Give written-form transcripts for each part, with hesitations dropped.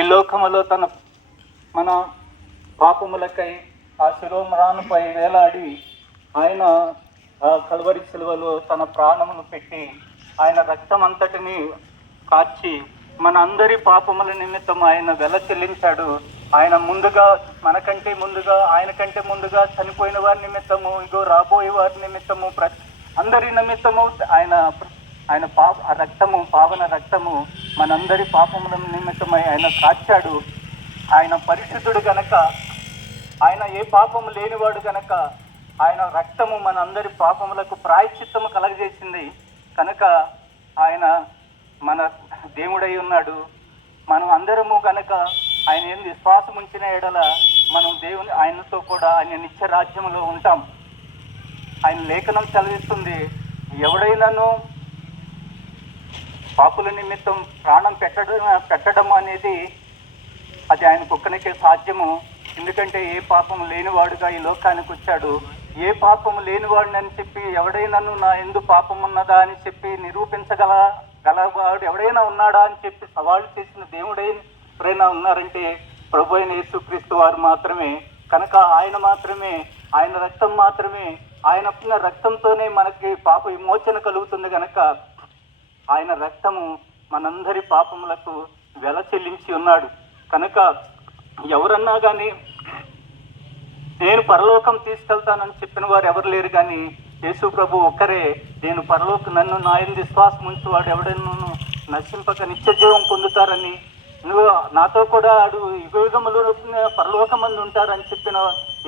ఈ లోకములో మన పాపములకై ఆ శిలువరానుపై వేలాడి ఆయన ఆ కల్వరి శిలువలో తన ప్రాణమును పెట్టి ఆయన రక్తం అంతటిని కార్చి మన అందరి పాపముల నిమిత్తం ఆయన వెల చెల్లించాడు. ఆయన ముందుగా మనకంటే ముందుగా ఆయనకంటే ముందుగా చనిపోయిన వారి నిమిత్తము, ఇగో రాబోయే వారి నిమిత్తము, అందరి నిమిత్తము ఆయన రక్తము, పావన రక్తము మనందరి పాపముల నిమిత్తమై ఆయన కార్చాడు. ఆయన పరిశుద్ధుడు గనక, ఆయన ఏ పాపము లేనివాడు గనక ఆయన రక్తము మన అందరి పాపములకు ప్రాయశ్చిత్తము కలగజేసింది కనుక ఆయన మన దేవుడై ఉన్నాడు. మనం అందరము కనుక ఆయన ఏంది విశ్వాసం ఉంచిన ఎడల మనం దేవుని ఆయనతో కూడా ఆయన నిత్య రాజ్యంలో ఉంటాం. ఆయన లేఖనం చదివిస్తుంది, ఎవడైనాను పాపుల నిమిత్తం ప్రాణం పెట్టడం అనేది అది ఆయనకు ఒక్కనికే సాధ్యము. ఎందుకంటే ఏ పాపము లేనివాడుగా ఈ లోకానికి వచ్చాడు. ఏ పాపము లేనివాడిని అని చెప్పి ఎవడైనాను నా ఎందు పాపం ఉన్నదా అని చెప్పి నిరూపించగలవాడు ఎవడైనా ఉన్నాడా అని చెప్పి సవాలు చేసిన ఎవరైనా ఉన్నారంటే ప్రభు అయిన యేసుక్రీస్తు వారు మాత్రమే. కనుక ఆయన మాత్రమే, ఆయన రక్తం మాత్రమే, ఆయన రక్తంతోనే మనకి పాప విమోచన కలుగుతుంది. కనుక ఆయన రక్తము మనందరి పాపములకు వెల చెల్లించి ఉన్నాడు. కనుక ఎవరన్నా కానీ నేను పరలోకం తీసుకెళ్తానని చెప్పిన వారు ఎవరు లేరు, కానీ యేసు ప్రభు ఒక్కరే నేను నన్ను నా యందు విశ్వాసం ఉంచువాడు ఎవడైనా నశింపక నిత్య జీవం పొందుతారని, నువ్వు నాతో కూడా యుగములు పరలోకమందు ఉంటారని చెప్పిన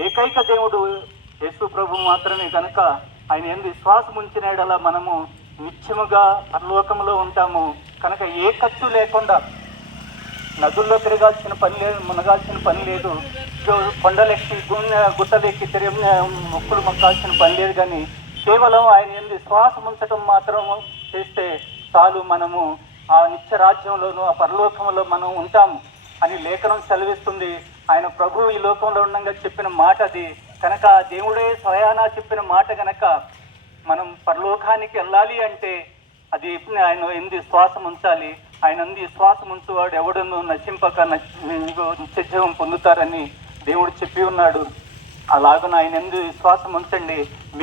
ఏకైక దేవుడు యేసు ప్రభు మాత్రమే. కనుక ఆయన యందు విశ్వాసం ఉంచిన యెడల మనము నిత్యముగా పరలోకంలో ఉంటాము. కనుక ఏ ఖర్చు లేకుండా నదుల్లో తిరగాల్సిన పని లేదు, మునగాల్సిన పని లేదు, కొండలెక్కి గుట్టలెక్కి మొక్కులు మొక్కాల్సిన పని లేదు. కానీ కేవలం ఆయన యందు విశ్వాసం ఉంచడం మాత్రం చేస్తే చాలు, మనము ఆ నిత్య రాజ్యంలోనూ ఆ పరలోకంలో మనం ఉంటాము అని లేఖనం సెలవిస్తుంది. ఆయన ప్రభు ఈ లోకంలో ఉండగా చెప్పిన మాట అది. కనుక దేవుడే స్వయానా చెప్పిన మాట గనక మనం పరలోకానికి వెళ్ళాలి అంటే అది ఆయన యందు విశ్వాసం ఉంచాలి. ఆయన యందు విశ్వాసం ఉంచువాడు ఎవడను నశింపక నిత్యజీవం పొందుతారని దేవుడు చెప్పి ఉన్నాడు. అలాగను ఆయన యందు విశ్వాసం ఉంచండి. మేము